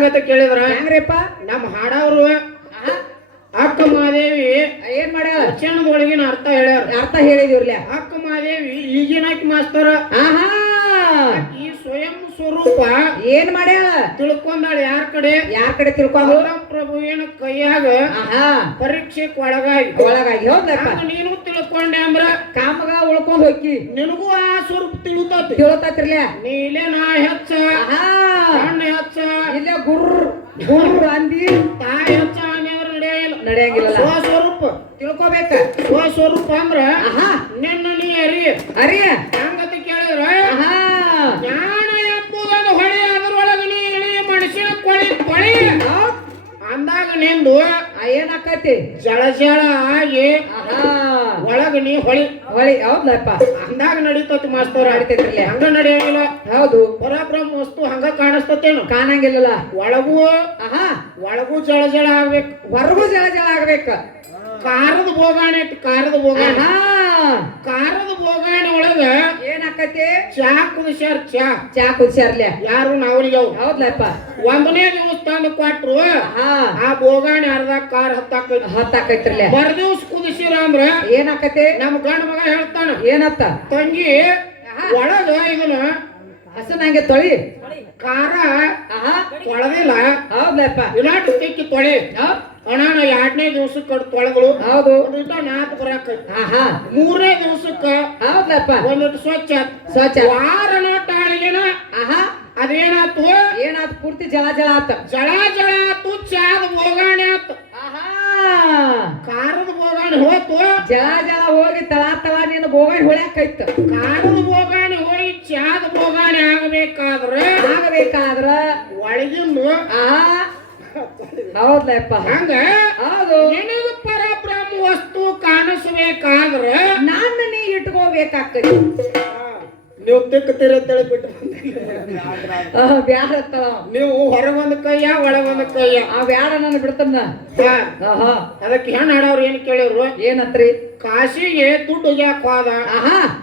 ಹೆಂಗಂತ ಕೇಳಿದ್ರ ಹೆಂಗ್ರಿಪ್ಪ ನಮ್ಮ ಹಾಡವ್ರು ಅಕ್ಕ ಮಹಾದೇವಿ ಏನ್ ಮಾಡ್ಯಾಳ ವಚನದೊಳಗಿನ ಅರ್ಥ ಹೇಳ್ಯಾರ. ಅರ್ಥ ಹೇಳಿದಿವ್ರಲ್ಲ. ಅಕ್ಕ ಮಹಾದೇವಿ ಈಗಿನಾಕಿ ಮಾಸ್ತರ ಆಹಾ ಈ ಸ್ವಯಂ ಸ್ವರೂಪ ಏನ್ ಮಾಡ್ಯಾಳ ತಿಳ್ಕೊಂಡಾಳ. ಯಾರ ಕಡೆ ತಿಳ್ಕೊಂಡು ಪ್ರಭುವಿನ ಕೈಯಾಗ ಆಹಾ ಪರೀಕ್ಷೆಕ್ ಒಳಗಾಗಿ ಹೌದಪ್ಪ. ನೀನು ತಿಳ್ಕೊಂಡೆ ಅಂದ್ರ ಕಾಮಗ ಉಳ್ಕೊಂಡ್ ಹೋಗಿ ನಿನಗೂ ಆ ಸ್ವರೂಪ ತಿಳ್ತಾತಿರ್ಲ. ನೀ ಇಲ್ಲೇ ನಾ ಹೆಚ್ಚ ಕಣ್ಣ ಹೆಚ್ಚ ಇಲ್ಲೇ ಗುರ್ರ ಅಂದಿ ತಾಯಿ ಹೆಚ್ಚ ನಡೆಯಂಗಿಲ್ಲ. ಸ್ವಸ್ವರೂಪ ತಿಳ್ಕೊಬೇಕ. ಸ್ವಸ್ವರೂಪ ಅಂದ್ರ ನಿನ್ನ ನೀ ಅರಿ ಹೆಂಗಂತ ಕೇಳಿದ್ರ ಜ್ಞಾನ ಎಂಬುದನ್ನು ಹೊಳೆ ಅದ್ರೊಳಗ ನೀ ಇಳಿ ಮನುಷ್ಯನ ಕೊಳಿ ಅಂದಾಗ ನಿಂದು ಏನಾಕತಿ ಜಳ ಆಗಿ ಒಳಗ ನೀ ಹೊಳಿ ಹೌದಪ್ಪ. ಅಂದಾಗ ನಡೀತತಿ ಮಾಸ್ತವ್ರ. ನಡೀತೈತ್ರಿ. ಹಂಗ ನಡೆಯಂಗಿಲ್ಲ. ಹೌದು. ಪರಬ್ರಹ್ಮ ವಸ್ತು ಹಂಗ ಕಾಣಿಸ್ತತೇನು? ಕಾಣಂಗಿಲ್ಲ. ಒಳಗೂ ಜಳ ಆಗ್ಬೇಕು, ಹೊರಗೂ ಜಳ ಆಗ್ಬೇಕು. ಕಾರದ ಬೋಗಾಣಿ ಒಳಗ ಏನಾಕತಿ ಚಾ ಕುದಿಸ್ಯಾರ್ಲೆ ಯಾರು ನಾವನಿಗೆ ಹೌದ್ಲಪ್ಪ. ಒಂದನೇ ದಿವಸ ತಂದು ಕೊಟ್ರು ಆ ಬೋಗಾಣಿ ಅರ್ಧ ಕಾರ್ ಹತ್ತಾಕೈತ್ರಿಲೆ. ದಿವ್ಸ ಕುದಿಸಿರ ಅಂದ್ರ ಏನಾಕತಿ ನಮ್ ಗಂಡ ಮಗ ಹೇಳ್ತಾನ ಏನತ್ತ ತಂಗಿ ಒಳಗ ಇದನ್ನ ಹಸನಂಗೆ ತೊಳಿ ಖಾರ ತೊಳೆದಿಲ್ಲ. ಹೌದ್ಲಪ್ಪ. ಇಲಾಟು ತಿಕ್ಕಿ ತೊಳಿ ಅಣ್ಣ 2ನೇ ದಿವ್ಸಕ್ಕೆ ತೊಳೆಗಳು. ಹೌದು. ನಾಲ್ಕು ಬರಾಕ 3ನೇ ದಿವ್ಸಕ್ಕ ಹೌದ್ಲಪ್ಪ ಒಂದಿಟ್ಟು ಸ್ವಚ್ಛ ವಾರ ಟಾಳಿಗೆನ ಅದೇನಾತು ಪೂರ್ತಿ ಜಳ ಆತ. ಆತು. ಚಾದ ಬೋಗಾಣಿ ಆತು. ಕಾರದ ಬೋಗಾಣಿ ಹೋತು. ಜಳ ಹೋಗಿ ತಳ ನಿನ್ನ ಬೋಗಾಣಿ ಹೊಳ್ಯಾಕೈತ. ಕಾರದ ಬೋಗಾಣಿ ಹೋಗಿ ಚಾದ ಬೋಗಾಣಿ ಆಗಬೇಕಾದ್ರ ಒಳಗಿಂದು ಹೌದ್ಲಪ್ಪ. ಹಂಗ ಹೌದು. ನಿನಗ ಪರಬ್ರಹ್ಮ ವಸ್ತು ಕಾಣಿಸ್ಬೇಕಾದ್ರ ನನ್ನ ನೀ ಇಟ್ಕೋಬೇಕಾಗ್ತದೆ. ನೀವು ತಿಕ್ಕತ್ತೀರ ಅಂತೇಳಿ ಬಿಟ್ಟು ಬ್ಯಾಡ ನೀವು ಹೊರಗೊಂದು ಕೈಯ ಒಳಗೊಂದು ಕೈಯ ಬ್ಯಾಡ ನಾನು ಬಿಡ್ತನ್ನ. ಅದಕ್ಕೆ ಹೆಣ್ಣು ಹಾಡವ್ರು ಏನ್ ಕೇಳಿದ್ರು ಏನತ್ರಿ? ಕಾಶಿಗೆ ದುಡ್ಡು ಯಾಕೆ ಹೋದ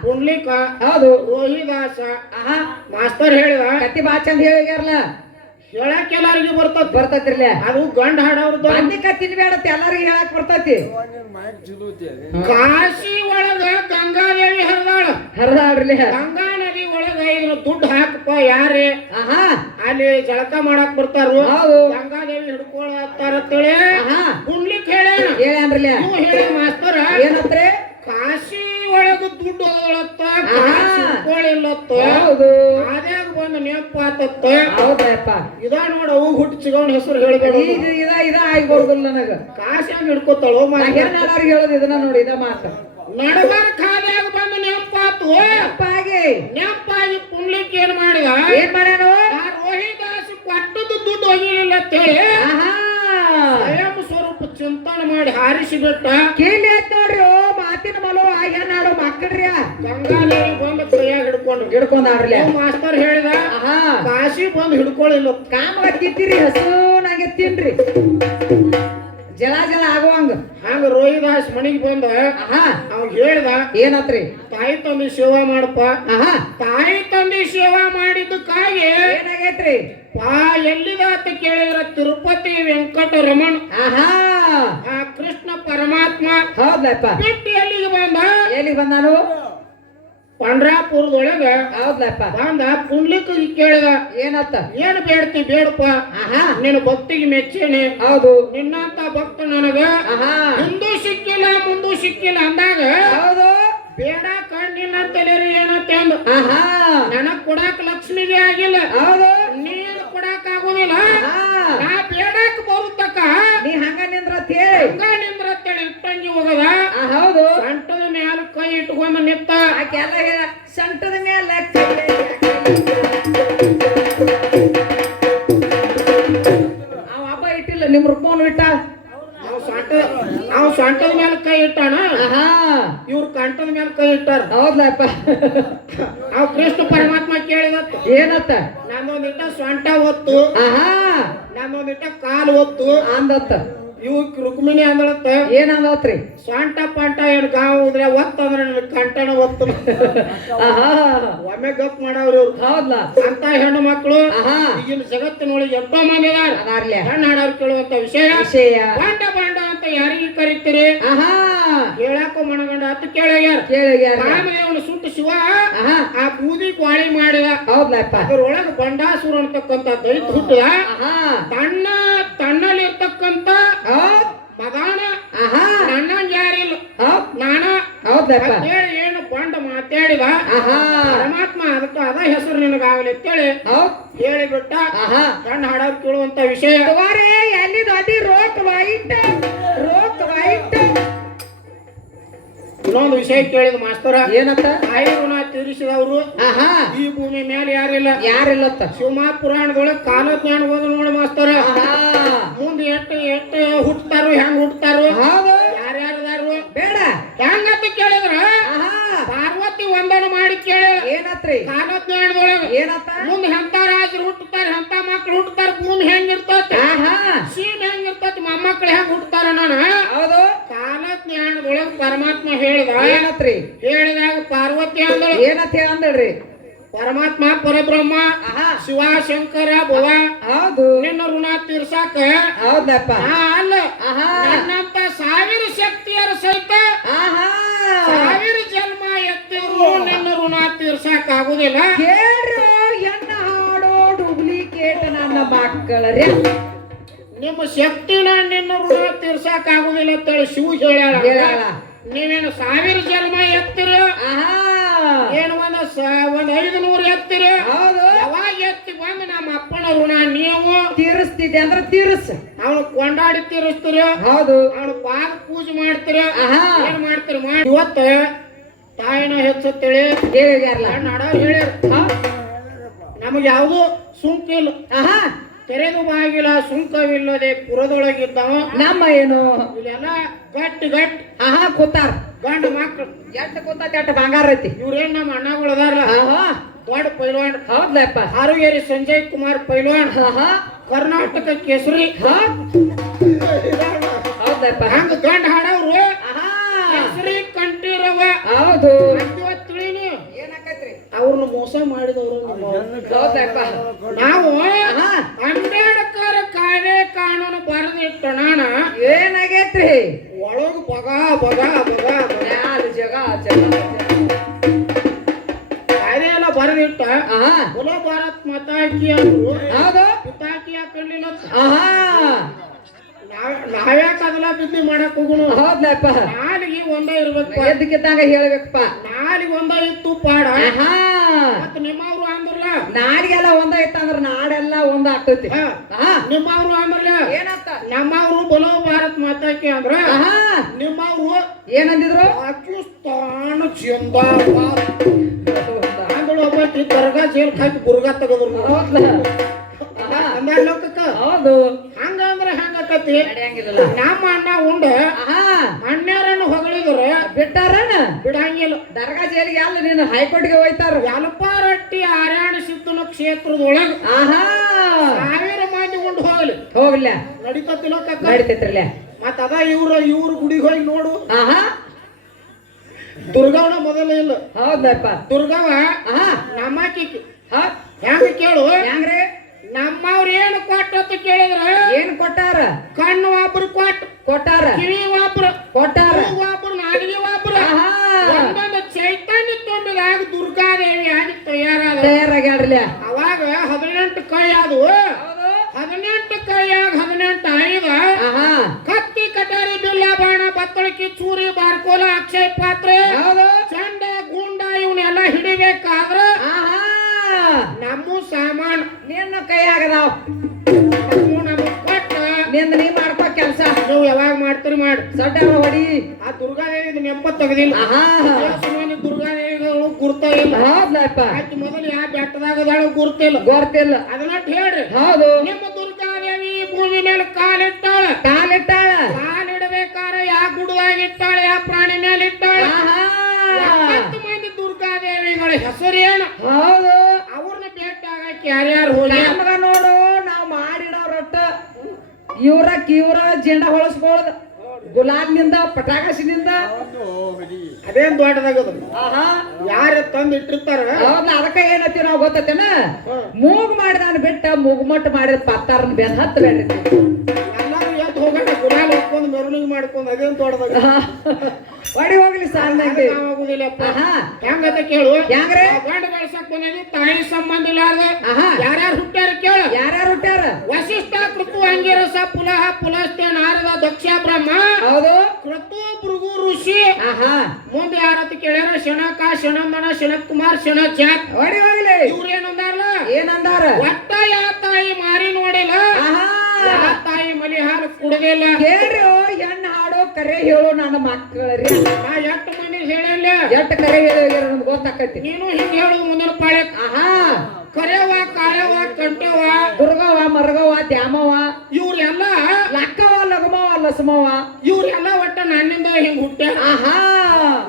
ಪುಂಡ್ಲಿಕ ಹೌದು ರೋಹಿದಾಸ ಮಾಸ್ತರ್ ಹೇಳಿದ ಕತ್ತಿ ಬಾ ಚಂದ ಹೇಳಿಗ್ಯಾರಲ್ಲ. ಹೇಳಕ್ ಎಲ್ಲಾರಿಗೂ ಬರ್ತೈತ್ರಿಲ್ಲ. ಅದು ಗಂಡ ಹಾಡವ್ರದ್ದು. ಮಂದಿ ಕತ್ತಿನ ಬೇಡತ್ತ ಎಲ್ಲರಿಗೂ ಹೇಳಕ್ ಬರ್ತೈತಿ. ಕಾಶಿ ಒಳಗ ಗಂಗಾದೇವಿ ಹರಿದಾಳ್ರಿ. ಗಂಗಾ ನದಿ ಒಳಗ ಇದನ್ನ ದುಡ್ಡು ಹಾಕಪ್ಪ ಯಾರೇ ಅಲ್ಲಿ ಜಳಕ ಮಾಡಕ್ ಬರ್ತಾರ. ಗಂಗಾದೇವಿ ಹಿಡ್ಕೊಳತ್ತಾರತ್ತೇಳಿ ಪುಂಡ್ಲಿಕ್ ಹೇಳ್ಯಾನ್ರಿಲ್ಲ. ಹೇಳಿ ಮಾಸ್ತರ ಏನತ್ರಿ? ಕಾಶಿ ಒಳಗ ದುಡ್ಡು ಹೋದಳತ್ತ ಹಿಡ್ಕೊಳ್ಳಿಲ್ಲತ್ತ. ಅದ್ಯಾಗ ಬಂದು ನೆಪ್ಪಾತತ್ತ. ಹೌದಪ್ಪ. ಇದ ನೋಡ ಅವು ಹುಟ್ಟು ಸಿಗೋನ್ ಹೆಸರು ಹೇಳ್ಬೇಡ. ಇದ ಆಗ್ಬೋದಿಲ್ಲ ನನಗ. ಕಾಶಿ ಹಂಗ ಹಿಡ್ಕೊತಾಳು. ಎಲ್ಲಾರು ಹೇಳೋದು ಇದನ್ನ ನೋಡಿ. ಇದ ಮಾತ ನಡಬಾರ ಖಾದ್ಯಾಗ ಬಂದು ನೆಂಪಾತು. ನೆಂಪಾಗಿ ಪುಂಡ್ಲಿಕ್ ಏನ್ ಮಾಡ್ಯಾನು? ರೋಹಿದಾಸ್ ಕೊಟ್ಟದ್ದು ದುಡ್ಡು ಹೋಗಿಲ್ಲ ಅಂತೇಳಿ ಸ್ವಯಂ ಸ್ವರೂಪ ಚಿಂತನೆ ಮಾಡಿ ಹಾರಿಸಿ ಬಿಟ್ಟ. ಕೇಳಿ ಆಯ್ತು ನೋಡ್ರಿ. ಮಾತಿನ ಮಲೋ ಏನಾಡೋ ಮಕ್ಕಳ್ರಿ. ಗಂಗಾದೇವಿ ಬಂದು ಕೈಯಾಗ ಹಿಡ್ಕೊಂಡಾಡ್ರಿ. ಮಾಸ್ತರ್ ಹೇಳಿದ ಕಾಶಿ ಬಂದು ಹಿಡ್ಕೊಳ್ಳಿಲ್ಲ. ಕಾಮಗ ತಿಂತೀರಿ ಹಸು ನಂಗೆ ತಿನ್ರಿ ಜಲ ಆಗುವಂಗ. ಹಂಗ ರೋಹಿದಾಸ್ ಮನಿಗೆ ಬಂದ ಅವ್ ಹೇಳ್ದ ಏನತ್ರಿ? ತಾಯಿ ತಂದೆ ಸೇವಾ ಮಾಡಪ್ಪ. ತಾಯಿ ತಂದೆ ಸೇವಾ ಮಾಡಿದ್ದಕ್ಕಾಗಿ ಏನಾಗೈತ್ರಿ? ಎಲ್ಲಿದ ಅಂತ ಕೇಳಿದ್ರ ತಿರುಪತಿ ವೆಂಕಟರಮಣ ಕೃಷ್ಣ ಪರಮಾತ್ಮ. ಹೌದಪ್ಪ. ಬಿಟ್ಟು ಎಲ್ಲಿಗೆ ಬಂದಾನು? ಪಂಡ್ರಾಪುರದೊಳಗ. ಹೌದಪ್ಪ. ಬಂದ ಪುಂಡ್ಲಿಕ್ ಕೇಳಿದ ಏನತ್ತ? ಏನ್ ಬೇಡ್ತಿ ಬೇಡಪ್ಪ, ನಿನ್ನ ಭಕ್ತಿಗೆ ಮೆಚ್ಚೇನೆ. ಹೌದು. ನಿನ್ನಂತ ಭಕ್ತ ನನಗ ಹಿಂದೂ ಸಿಕ್ಕಿಲ್ಲ ಮುಂದೂ ಸಿಕ್ಕಿಲ್ಲ ಅಂದಾಗ ಹೌದು ಬೇಡ ಕಣ್ಣಿನ ತಲೆರಿ ಏನಂತ ಅಂದು ನನಗ್ ಕೊಡಾಕ ಲಕ್ಷ್ಮಿಗೆ ಆಗಿಲ್ಲ. ಹೌದು. ನೀನು ಕೊಡಾಕ ಆಗುದಿಲ್ಲ. ನಾ ಬೇಡಕ್ ಬರುತ್ತಕ್ಕ ನೀ ಹಂಗ ನಿಂದ್ರತಿ ಇಟ್ಟಂಗಿ ಹೋಗದ. ಹೌದು. ಸಂಟದ ಮ್ಯಾಲ ಕೈ ಇಟ್ಕೊಂಡ್ ನಿತ್ತ. ಆಕೆಲ್ಲ ಸಂಟದ ಮ್ಯಾಲ ಅವ ಹಬ್ಬ ಇಟ್ಟಿಲ್ಲ. ನಿಮ್ ರುಕ್ಮವನು ಇಟ್ಟ. ನಾವು ಸೊಂಟದ ಮೇಲೆ ಕೈ ಇಟ್ಟಾನ. ಇವ್ರು ಕಂಠದ ಮೇಲೆ ಕೈ ಇಟ್ಟಾರ. ಹೌದಪ್ಪ. ಅವ್ ಕೃಷ್ಣ ಪರಮಾತ್ಮ ಕೇಳಿದ ಏನತ್ತ? ನಂದೊಂದಿಟ್ಟ ಸೊಂಟ ಒತ್ತು, ನಂದೊಂದಿಟ್ಟ ಕಾಲು ಒತ್ತು ಅಂದತ್ತ. ಇವಕ್ ರುಕ್ಮಿಣಿ ಅಂದಳತ್ತ ಏನ್ ಅಂದತ್ರಿ ಸ್ವಂಟ ಪಂಟ ಏನ್ ಗಾವ್ ಉದ್ರೆ ಒತ್ತ ಅಂದ್ರೆ ನಿನ್ ಕಂಟನ ಒತ್ತ ಆಹಾ ಒಮ್ಮೆ ಗಪ್ ಮಾಡವ್ರಿ ಇವ್ರು ಹೌದ್ಲ ಅಂತ ಹೆಣ್ಣು ಮಕ್ಕಳು ಆಹಾ ಈಗಿನ ಜಗತ್ತಿನೊಳಗೆ ಎಷ್ಟೋ ಮಂದಿ ಇದಾರ ಅದಾರ್ಲೆ ಹೆಣ್ಣು ಹಾಡೋರು ಕೇಳುವಂತ ವಿಷಯ ವಿಷಯ ಬಾಂಡ ಬಾಂಡ ಅಂತ ಯಾರಿಗೆ ಕರೀತೀರಿ ಆಹಾ ಕೇಳಾಕೋ ಮನಗಂಡ ಅಂತ ಕೇಳ್ಯಾರ ಕೇಳಿಗ್ಯಾರ ಕಾಮದೇವನ ಸುಟ್ಟು ಶಿವ ಆಹಾ ಆ ಬೂದಿ ಕ್ವಾಳಿ ಮಾಡಿದ ಹೌದ್ಲಪ್ಪ ಅದ್ರೊಳಗ ಬಂಡಾಸುರ ಅಂತಕ್ಕಂತ ದೈತ್ ಹುಟ್ಟದ ಆಹಾ ತನ್ನಲ್ಲಿ ಇರ್ತಕ್ಕಂತ ಹೌದ್ ಮಗಾನ ಆಹಾ ನನ್ನ ಯಾರಿಲ್ಲ ಹೌದ್ ನಾನ ಹೌದಪ್ಪ ಅಂತೇಳಿ ಏನು ಬಂಡ ಮಾತಾಡಿದ ಆಹಾ ಪರಮಾತ್ಮ ಅದಕ್ಕ ಅದ ಹೆಸರು ನಿನಗಾಗಲಿ ಅಂತೇಳಿ ಹೌದ್ ಹೇಳಿಬಿಟ್ಟ ಆಹಾ ಕಣ್ಣು ಹಾಡೋರು ಕೇಳುವಂತ ವಿಷಯ ತಗೋರಿ ಎಲ್ಲಿದು ಅದಿ ರೋಕ್ ವೈಟ್ ಇನ್ನೊಂದು ವಿಷಯ ಕೇಳಿದ ಮಾಸ್ತರ ಏನತ್ತ ತಾಯಿ ಋಣ ತೀರಿಸಿದವರು ಆಹಾ ಈ ಭೂಮಿ ಮೇಲೆ ಯಾರಿಲ್ಲ ಯಾರಿಲ್ಲತ್ತ ಶಿವಮಾ ಪುರಾಣದೊಳಗೆ ಕಾಲಜ್ಞಾನ ಓದ ನೋಡಿ ಮಾಸ್ತರ ಆಹಾ ಮುಂದೆ ಎಷ್ಟು ಹುಟ್ಟತಾರೋ ಹೆಂಗ್ ಹುಟ್ಟತಾರೋ ಹೌದು ಯಾರ್ಯಾರದಾರು ಬೇಡ ಹೆಂಗಂತ ಕೇಳಿದ್ರ ಆಹಾ ಪಾರ್ವತಿ ವಂದನ ಮಾಡಿ ಕೇಳಿದ ಏನತ್ರಿ ಕಾಲಜ್ಞಾನದೊಳಗ ಏನತ್ತ ಮುಂದೆ ಎಂತ ರಾಜರು ಹುಟ್ಟತಾರ ಎಂತ ಮಕ್ಳು ಹುಟ್ಟತಾರ ಭೂಮಿ ಹೆಂಗಿರ್ತತಿ ಆಹಾ ಸೀನ್ ಹೆಂಗಿರ್ತತಿ ಮೊಮ್ಮಕ್ಳು ಹೆಂಗ್ ಹುಟ್ಟತಾರ ನಾನು ಹೌದು ಕಾಲಜ್ಞಾನದೊಳಗ ಪರಮಾತ್ಮ ಹೇಳಿದ ಏನತ್ರಿ ಹೇಳಿದಾಗ ಪಾರ್ವತಿ ಅಂದಳು ಏನತ್ ಅಂದಳ್ರಿ ಪರಮಾತ್ಮ ಪರಬ್ರಹ್ಮ ಆಹಾ ಶಿವ ಶಂಕರ ಭವ ಹೌದು ನಿನ್ನ ಋಣ ತೀರ್ಸಾಕ ಹೌದಪ್ಪ ನಾ ಅಲ್ಲ ಆಹಾ ನನ್ನಂತ 1000 ಶಕ್ತಿಯರ ಸಹಿತ ಆಹಾ 1000 ಜನ್ಮ ಎತ್ತಿದ್ರು ನಿನ್ನ ಋಣ ತೀರ್ಸಾಕ ಆಗುದಿಲ್ಲ ಕೇಳ್ರು ಎನ್ನ ಹಾಡೋ ಡೂಪ್ಲಿಕೇಟ್ ನನ್ನ ಮಕ್ಕಳರೇ ನಿಮ್ಮ ಶಕ್ತಿನ ನಿನ್ನ ಋಣ ತೀರ್ಸಾಕ ಆಗುದಿಲ್ಲ ಅಂತೇಳಿ ಶಿವ ಹೇಳ್ಯಾಳ ಹೇಳಲ್ಲ ನೀವೇನು 1000 ಜನ್ಮ ಎತ್ತಿರ ಆಹಾ ಏನು ಒಂದ್ 500 ಎತ್ತಿರ ಹೌದು ಯಾವಾಗ ಎತ್ತಿ ಬಂದು ನಮ್ಮ ಅಪ್ಪನ ಋಣ ನೀವು ತೀರಿಸ್ತಿದ್ದೆ ಅಂದ್ರೆ ತೀರಿಸ್ ಅವನು ಕೊಂಡಾಡಿ ತೀರಿಸ್ತೀರ ಹೌದು ಅವನು ಪಾದ ಪೂಜೆ ಮಾಡ್ತೀರ ಆಹಾ ಏನ್ ಮಾಡ್ತೀರ ಮಾಡಿ ಇವತ್ತ ತಾಯಿನ ಹೆಚ್ಚತ್ತೇಳಿ ಹೇಳಿದ್ಯಾರಲ್ಲ ನಾಡವ್ರು ಹೇಳ್ಯಾರ ಹಾ ನಮಗೆ ಯಾವುದು ಸುಂಕ ಇಲ್ಲ ಆಹಾ ತೆರೆದು ಬಾಗಿಲ ಸುಂಕವಿಲ್ಲದೆ ಪುರದೊಳಗಿದ್ದವ ನಮ್ಮ ಏನು ಇಲ್ಲೆಲ್ಲ ಗಟ್ಟಿ ಆಹಾ ಕೂತಾರ ಗಂಡ ಮಕ್ಕಳು ಎಟ್ಟು ಕೂತಾತ ಎಟ್ಟು ಬಂಗಾರ ಐತಿ ಇವ್ರೇನ್ ನಮ್ಮ ಅಣ್ಣಗಳು ಅದಾರಲ್ಲ ಆಹಾ ದೊಡ್ಡ ಪೈಲ್ವಾನ್ ಹೌದ್ಲಪ್ಪ ಹಾರುಗೇರಿ ಸಂಜಯ್ ಕುಮಾರ್ ಪೈಲ್ವಾನ್ ಆಹಾ ಕರ್ನಾಟಕ ಕೇಸರಿ ಹಾ ಹೌದಪ್ಪ ಹಂಗ ಗಂಡ ಹಾಡವ್ರು ಆಹಾ ಕೇಸರಿ ಕಂಠೀರವ ಹೌದು ತಿಳಿನಿ ಏನಾಕೈತ್ರಿ ಅವ್ರನ್ನ ಮೋಸ ಮಾಡಿದವರು ಹೌದಪ್ಪ ನಾವು ಆಹಾ ಅಂಬೇಡ್ಕರ್ ಕಾಯ್ದೆ ಕಾನೂನು ಬರೆದಿಟ್ಟ ನಾನ ಏನಾಗೈತ್ರಿ ಒಳಗ್ ಬಗ ಮ್ಯಾಲ್ ಜಗ ಜಗ ಕಾಯ್ದೆ ಎಲ್ಲ ಬರೆದಿಟ್ಟ ಆಹಾ ಬುಲೋ ಭಾರತ್ ಮಾತಾಕಿ ಅಂದ್ರು ಹೌದು ಪಿತಾಕಿ ಹಾಕೊಳ್ಳಿಲ್ಲ ಆಹಾ ನಾವ್ಯಾಕ ಅದೆಲ್ಲ ಬಿದ್ದಿ ಮಾಡಕ್ ಹೋಗುನು ಹೌದಪ್ಪ ನಾಲಿಗೆ ಒಂದ ಇರ್ಬೇಕು ಎದ್ದಕ್ಕಿದ್ದಾಗ ಹೇಳ್ಬೇಕಪ್ಪ ನಾಲಿಗೆ ಒಂದ ಇತ್ತು ಪಾಡ ಆಹಾ ಮತ್ತ ನಿಮ್ಮವ್ರು ಅಂದ್ರಲ್ಲ ನಾಡಿಗೆಲ್ಲ ಒಂದ ಇತ್ತಂದ್ರ ನಾಡೆಲ್ಲ ಒಂದ ಆಗ್ತೈತಿ ಆಹಾ ನಿಮ್ಮವ್ರು ಅಂದ್ರಲ್ಲ ಏನಂತ ನಮ್ಮವ್ರು ಬಲೋ ಭಾರತ್ ಮಾತಾಕಿ ಅಂದ್ರ ಆಹಾ ನಿಮ್ಮವ್ರು ಏನಂದಿದ್ರು ಪಾಕಿಸ್ತಾನ ಜಿಂದಾಬಾದ್ ಅಂದಳು ಒಬ್ಬ ದರ್ಗಾ ಜೈಲ್ ಹಾಕಿ ಬುರ್ಗಾ ತೆಗೆದ್ರು ಹೌದ್ಲ ಅಂದ ಲೋಕಕ್ಕ ಹೌದು ಹಂಗಂದ್ರ ಹೆಂಗಕತಿ ನಡೆಯಂಗಿಲ್ಲ ನಮ್ಮ ಅಣ್ಣ ಉಂಡ ಆಹಾ ಅಣ್ಣ್ಯಾರನ್ನು ಹೊಗಳಿದ್ರ ಬಿಟ್ಟಾರನ ಬಿಡಂಗಿಲ್ಲ ದರ್ಗಾ ಜೈಲಿಗೆ ಅಲ್ಲ ನೀನು ಹೈಕೋರ್ಟ್ಗೆ ಹೋಯ್ತಾರ ಯಲಪಾರಟ್ಟಿ ಆರ್ಯಾಣ ಸಿದ್ದನ ಕ್ಷೇತ್ರದೊಳಗ ಆಹಾ 1000 ಮಂದಿ ಉಂಡು ಹೋಗ್ಲಿ ಹೋಗ್ಲ ನಡಿತತಿ ಲೋಕಕ್ಕ ನಡಿತೈತ್ರಲ್ಲ ಮತ್ತ ಅದ ಇವ್ರ ಗುಡಿಗೆ ಹೋಗಿ ನೋಡು ಆಹಾ ದುರ್ಗವನ ಮೊದಲ ಇಲ್ಲ ಹೌದಪ್ಪ ದುರ್ಗವ ಆಹಾ ನಮ್ಮಕಿ ಹಾ ಹೆಂಗ ಕೇಳು ಹೆಂಗ್ರಿ ನಮ್ಮವ್ರ ಏನು ಕೊಟ್ಟಂತ ಕೇಳಿದ್ರ ಏನ್ ಕೊಟ್ಟಾರ ಕಣ್ಣು ಒಬ್ರು ಕೊಟ್ಟಾರ ಕಿವಿ ಒಬ್ರು ಕೊಟ್ಟಾರ ಒಬ್ರು ನಾಲಿಗೆ ಒಬ್ರು ಆಹಾ ಒಂದೊಂದು ಚೈತನ್ಯ ತುಂಬಿದಾಗ ದುರ್ಗಾದೇವಿ ಆಗಿ ತಯಾರಾದ ತಯಾರಾಗ್ಯಾಡ್ರಲ್ಲ ಅವಾಗ 18 ಕೈ ಅದು 18 ಕೈಯಾಗ 18 ಐದ ಆಹಾ ಕತ್ತಿ ಕಟಾರಿ ಬಿಲ್ಲ ಬಾಣ ಬತ್ತಳಿಕೆ ಚೂರಿ ಬಾರ್ಕೋಲ ಅಕ್ಷಯ ಪಾತ್ರೆ ಹೌದು ಚಂಡ ಗುಂಡ ಇವನ್ನೆಲ್ಲ ಹಿಡಿಬೇಕಾದ್ರ ಆಹಾ ನಮ್ಮ ಸಾಮಾನ್ ನಿನ್ನ ಕೈಯಾಗದಾವ್ ನಮಗ್ ಕೊಟ್ಟ ನಿಂದ ನೀ ಮಾಡ್ಕೋ ಕೆಲ್ಸ ನೀವು ಯಾವಾಗ ಮಾಡ್ತೀರಿ ಮಾಡಿ ಸೊಡ್ಡ ಹೊಡಿ ಆ ದುರ್ಗಾದೇವಿ ನೆಂಪ ತೆಗದಿಲ್ಲ ಆಹಾ ದುರ್ಗಾದೇವಿಗಳು ಗುರ್ತ ಇಲ್ಲ ಹೌದಪ್ಪ ಆಕಿ ಮೊದಲು ಯಾವ ಬೆಟ್ಟದಾಗದಾಳು ಗುರ್ತಿಲ್ಲ ಗೊತ್ತಿಲ್ಲ ಅದನ್ನ ಹೇಳ್ರಿ ಹೌದು ನಿಮ್ಮ ದುರ್ಗಾದೇವಿ ಈ ಭೂಮಿ ಮೇಲೆ ಕಾಲಿಟ್ಟಾಳ ಕಾಲಿಟ್ಟಾಳ ಕಾಲಿಡಬೇಕಾರ ಯಾವ ಗುಡ್ದಾಗ ಇಟ್ಟಾಳ ಯಾವ ಪ್ರಾಣಿ ಮೇಲೆ ಇಟ್ಟಾಳ ಆಹಾ 70 ಮಂದಿ ದುರ್ಗಾದೇವಿಗಳ ಹೆಸರೇನು ಹೌದು ಅವ್ರನ್ನ ಭೇಟಿ ಆಗಕ್ಕೆ ಯಾರ್ಯಾರು ಹೋಗಿ ನಮಗ ನೋಡು ನಾವ್ ಮಾಡಿಡೋ ರೊಟ್ಟ ಇವ್ರ ಜೆಂಡ ಹೊಳಸ್ಕೊಳ್ಳೋದು ಗುಲಾಬ್ನಿಂದ ಪಟಾಕಸಿನಿಂದ ಅದೇನ್ ದೊಡ್ಡದಾಗದ ಆಹಾ ಯಾರು ತಂದ್ ಇಟ್ಟಿರ್ತಾರ ಹೌದಾ ಅದಕ್ಕ ಏನತ್ತೀವಿ ನಾವು ಗೊತ್ತೇನ ಮೂಗ್ ಮಾಡಿದಾನ ಬಿಟ್ಟ ಮೂಗ್ಮಟ್ಟು ಮಾಡಿದ ಪತ್ತಾರನ್ ಬೆನ್ ಹತ್ತು ಬೇಡ್ರಿ ಎಲ್ಲಾರು ಎದ್ದು ಹೋಗೋಣ ಗುಲಾಲ್ ಹಾಕೊಂಡು ಮೆರವಣಿಗೆ ಮಾಡ್ಕೊಂಡು ಅದೇನ್ ದೊಡ್ಡದಾಗ ಹೊಡಿ ಹೋಗ್ಲಿ ಸಾಲದಂಗೆ ಆಗುದಿಲ್ಲಪ್ಪ ಆಹಾ ಹೆಂಗತ ಕೇಳು ಹೆಂಗ್ರೆ ಗಂಡ ಬೆಳ್ಸಕ್ ಬಂದೇನಿ ತಾಯಿ ಸಂಬಂಧ ಇಲ್ಲಾರ್ದ ಆಹಾ ಯಾರ್ಯಾರು ಹುಟ್ಟ್ಯಾರ ಕೇಳ ಯಾರ್ಯಾರು ಹುಟ್ಟ್ಯಾರ ವಸಿಷ್ಠ ಕೃತು ಅಂಗಿರಸ ಪುಲಹ ಪುಲಸ್ತ್ಯ ನಾರದ ದಕ್ಷ ಬ್ರಹ್ಮ ಹೌದು ಕೃತು ಭೃಗು ಋಷಿ ಆಹಾ ಮುಂದೆ ಯಾರತ್ತ ಕೇಳ್ಯಾರ ಶಣಕ ಶಣಂದನ ಶಣತ್ ಕುಮಾರ್ ಶಣಜಾತ್ ಹೊಡಿ ಹೋಗ್ಲಿ ಇವ್ರು ಏನಂದಾರಲ್ಲ ಏನಂದಾರ ಒಟ್ಟ ಯಾ ತಾಯಿ ಮಾರಿ ನೋಡಿಲ್ಲ ಆಹಾ ಯಾ ತಾಯಿ ಮಲಿ ಹಾಲು ಕುಡ್ದಿಲ್ಲ ಕೇಳ್ರಿ ಹೆಣ್ಣು ಹಾಡೋ ಕರೆ ಹೇಳು ನನ್ನ ಮಕ್ಕಳ್ರಿ ನಾ ಎಟ್ಟು ಮಂದಿ ಹೇಳಿಲ್ಲ ಎಷ್ಟ್ ಕರೆ ಹೇಳಿ ಗೊತ್ತಾಕೈತಿ ನೀನು ಹಿಂಗ್ ಹೇಳುದು ಮುಂದಿನ ಪಾಳೆ ಆಹಾ ಕರೆವ ಕಾಳೆವ ಕಂಟೆವ ದುರ್ಗವ್ವ ಮರ್ಗವ್ವ ದ್ಯಾಮವ್ವ ಇವ್ರೆಲ್ಲ ಲಕ್ಕವ್ವ ಲಗಮವ್ವ ಲಸಮವ್ವ ಇವ್ರೆಲ್ಲ ಒಟ್ಟ ನನ್ನಿಂದ ಹಿಂಗ್ ಹುಟ್ಟ್ಯಾರ ಆಹಾ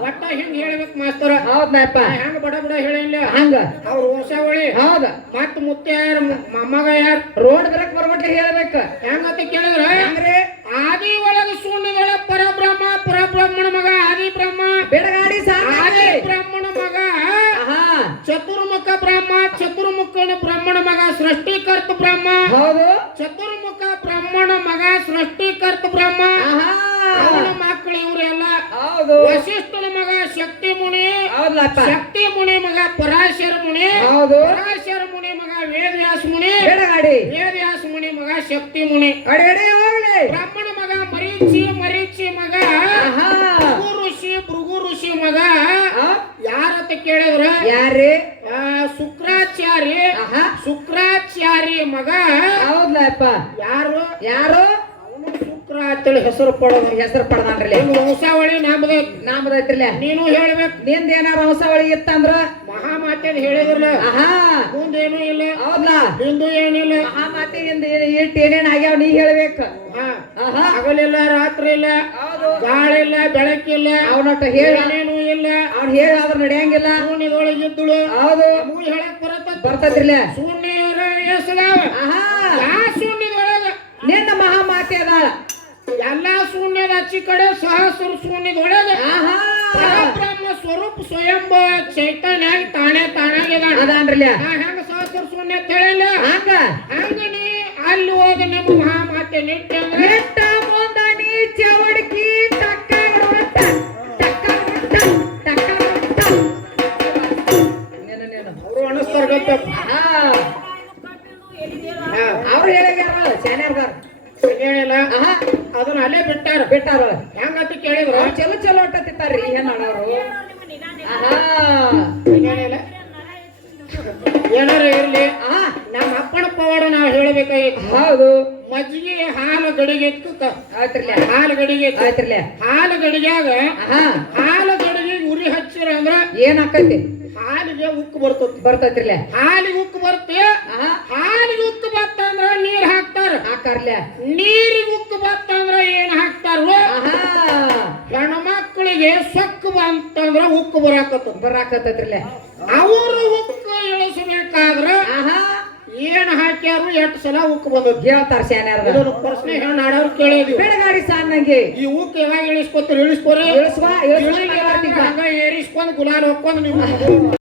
ಒಟ್ಟ ಹಿಂಗ್ ಹೇಳ್ಬೇಕು ಮಾಸ್ತರ ಹೌದಪ್ಪ ಹೆಂಗ ಬಡ ಬಡ ಹೇಳಿಲ್ಲ ಹಂಗ ಅವ್ರ ಹೊಸವಳಿ ಹೌದ ಮತ್ ಮುತ್ತೆ ಯಾರ ಮೊಮ್ಮಗ ಯಾರ ರೋಡ್ ಬರಕ್ ಬರ್ಬಿಟ್ರೆ ಹೇಳ್ಬೇಕ ಹೆಂಗಂತ ಕೇಳಿದ್ರ ಹೆಂಗ್ರಿ ಆದಿ ಒಳಗ ಶೂನ್ಯದೊಳ ಪರಬ್ರಹ್ಮ ಪರಬ್ರಹ್ಮಣ ಮಗ ಆದಿ ಬ್ರಹ್ಮ ಬೆಳಗಾಡಿ ಆದಿ ಸಾಕಾಗಿ ಬ್ರಹ್ಮಣ ಮಗ ಆಹಾ ಚತುರ್ಮುಖ ಬ್ರಹ್ಮ ಚತುರ್ಮುಖನ ಬ್ರಹ್ಮಣ ಮಗ ಸೃಷ್ಟಿಕರ್ತ ಬ್ರಹ್ಮ ಹೌದು ಚತುರ್ಮುಖ ಬ್ರಹ್ಮಣ ಮಗ ಸೃಷ್ಟಿಕರ್ತ ಬ್ರಹ್ಮ ಆಹಾ ಅವನ ಮಕ್ಕಳು ಇವರೆಲ್ಲ ಹೌದು ವಸಿಷ್ಠನ ಮಗ ಶಕ್ತಿ ಮುನಿ ಹೌದಪ್ಪ ಶಕ್ತಿ ಮುನಿ ಮಗ ಪರಾಶರ ಮುನಿ ಹೌದು ಪರಾಶರ ಮುನಿ ಮಗ ವೇದವ್ಯಾಸ ಮುನಿ ಬೆಳಗಾಡಿ ವೇದವ್ಯಾಸ ಮುನಿ ಮಗ ಶಕ್ತಿ ಮುನಿ ಅಡಿ ಅಡಿ ಹೋಗ್ಲಿ ಬ್ರಹ್ಮಣ ಮಗ ಮರೀಚಿ ಮಗ ಆಹಾ ಭೃಗು ಋಷಿ ಮಗ ಆ? ಯಾರತ್ತ ಕೇಳಿದ್ರ ಯಾರೇ ಶುಕ್ರಾಚಾರ್ಯ ಆಹಾ ಶುಕ್ರಾಚಾರ್ಯ ಮಗ ಹೌದ್ಲಪ್ಪ ಯಾರು ಯಾರು ಅವನು ಶುಕ್ರ ಅಂತೇಳಿ ಹೆಸರು ಪಡೋದು ಹೆಸರು ಪಡ್ದಾನ್ರಲ್ಲ ನಿಮ್ದು ವಂಶಾವಳಿ ನಮ್ದು ನಾಮದೈತ್ರಲ್ಲ ನೀನು ಹೇಳ್ಬೇಕು ನಿಂದ ಏನಾರ ವಂಶಾವಳಿ ಇತ್ತಂದ್ರ ಮಹಾಮಾತೆ ಹೇಳಿದ್ರಲ್ಲ ಆಹಾ ಮುಂದೇನು ಇಲ್ಲ ಹೌದ್ಲಾ ಹಿಂದೂ ಏನಿಲ್ಲ ಮಹಾಮಾತೆಯಿಂದ ಇಟ್ಟು ಏನೇನ್ ಆಗ್ಯಾವ ನೀ ಹೇಳ್ಬೇಕ ಹಾ ಆಹಾ ಹಗಲಿಲ್ಲ ರಾತ್ರಿ ಇಲ್ಲ ಹೌದು ಗಾಳಿಲ್ಲ ಬೆಳಕಿಲ್ಲ ಅವನೊಟ್ಟ ಹೇಳ ಏನೇನು ಇಲ್ಲ ಅವ್ನು ಹೇಳಾದ್ರ ನಡೆಯಂಗಿಲ್ಲ ಶೂನ್ಯದೊಳಗಿದ್ದುಳು ಹೌದು ನಮಗೂ ಹೇಳಕ್ ಬರತ್ತ ಬರ್ತೈತ್ರಿಲ್ಲ ಶೂನ್ಯ ಎಸದಾವ ಆಹಾ ಯಾ ಶೂನ್ಯದೊಳಗ ನಿನ್ನ ಮಹಾಮಾತೆ ಅದಾಳ ಎಲ್ಲಾ ಶೂನ್ಯದ ಅಚ್ಚಿ ಕಡೆ ಸಹಸ್ರ ಶೂನ್ಯದೊಳಗ ಆಹಾ ಪರಬ್ರಹ್ಮ ಸ್ವರೂಪ ಸ್ವಯಂಭ ಚೈತನ್ಯ ತಾನೇ ತಾನಾಗಿದಾನ ಅದಾನ್ರಲ್ಲ ಹೆಂಗ ಸಹಸ್ರ ಶೂನ್ಯ ಅಂತ ಹೇಳಿಲ್ಲ ಹಂಗ ಹಂಗ ನೀ ಅಲ್ಲಿ ಹೋದ ನಿಮ್ಮ ಮಹಾಮಾತೆ ನಿತ್ಯ ಅಂದ್ರೆ ನೆಟ್ಟ ಮುಂದ ನೀ ಚವಡ್ಕಿ ಟಕ್ಕ ಹೊಡ್ತ, ಟಕ್ಕ ಹೊಡ್ತ, ಟಕ್ಕ ಹೊಡ್ತ. ನೀನು. ಅವರು ಅನಿಸ್ತಾರ ಗೊತ್ತ ಆಹಾ ಅವ್ರು ಹೇಳ್ಯಾರ ಶಾನ್ಯಾರ್ದಾರ ಹೇಳಿಲ್ಲ ಆಹಾ ಅದನ್ನ ಅಲ್ಲೇ ಬಿಟ್ಟಾರ ಬಿಟ್ಟಾರ ಹೆಂಗಂತ ಕೇಳಿದ್ರ ಅವ್ರು ಚಲೋ ಚಲೋ ಹೊಟ್ಟತಿತ್ತಾರ್ರಿ ಹೆಣ್ಣವರು ಆಹಾ ಹೇಳಿಲ್ಲ ಏನಾರ ಇರ್ಲಿ ಆಹಾ ನಮ್ಮ ಅಪ್ಪನ ಪವಾಡ ನಾವು ಹೇಳ್ಬೇಕಾಗಿತ್ತು ಹೌದು ಮಜ್ಜಿಗೆ ಹಾಲು ಗಡಿಗೆ ಆಯ್ತ್ರಲ್ಲ ಹಾಲು ಗಡಿಗೆ ಆಯ್ತ್ರಲ್ಲ ಹಾಲು ಗಡಿಗ್ಯಾಗ ಆಹಾ ಹಾಲು ಗಡಿಗೆ ಉರಿ ಹಚ್ಚಿರ ಅಂದ್ರ ಏನ್ ಆಕೈತಿ ಹಾಲಿಗೆ ಉಕ್ಕು ಬರ್ತತಿ ಬರ್ತೈತ್ರಿಲ್ಲ ಹಾಲಿಗೆ ಉಕ್ಕು ಬರುತ್ತೆ ಆಹಾ ಹಾಲಿಗೆ ಉಕ್ಕು ಬತ್ತಂದ್ರ ನೀರ್ ಹಾಕ್ತಾರ ಹಾಕಾರ್ಲ ನೀರಿಗೆ ಉಕ್ಕು ಬತ್ತಂದ್ರ ಏನ್ ಹಾಕ್ತಾರ ಆಹಾ ಹೆಣ್ಮಕ್ಳಿಗೆ ಸೊಕ್ಕು ಬಂತಂದ್ರ ಉಕ್ಕು ಬರಾಕತ್ತ ಬರಾಕತ್ತೈತ್ರಿಲ್ಲ ಅವರು ಉಕ್ಕು ಇಳಿಸಬೇಕಾದ್ರ ಆಹಾ ಏನ್ ಹಾಕ್ಯಾರು ಎಷ್ಟು ಸಲ ಉಕ್ಕು ಬಂದದ್ದು ಹೇಳ್ತಾರ ಶಾನ್ಯಾರ್ದ ಇದನ್ನು ಪ್ರಶ್ನೆ ಹೆಣ್ಣು ಆಡೋರು ಕೇಳಿದ್ವಿ ಬೆಳಗಾಡಿ ಸಾನ್ನಂಗೆ ಈ ಉಕ್ಕು ಯಾವಾಗ ಇಳಿಸ್ಕೊತೀರಿ ಇಳಿಸ್ಕೊರಿ ಇಳಿಸುವ ಹಂಗ ಏರಿಸ್ಕೊಂಡ್ ಗುಲಾಲ್ ಹೊಕ್ಕೊಂಡ್ ನೀವು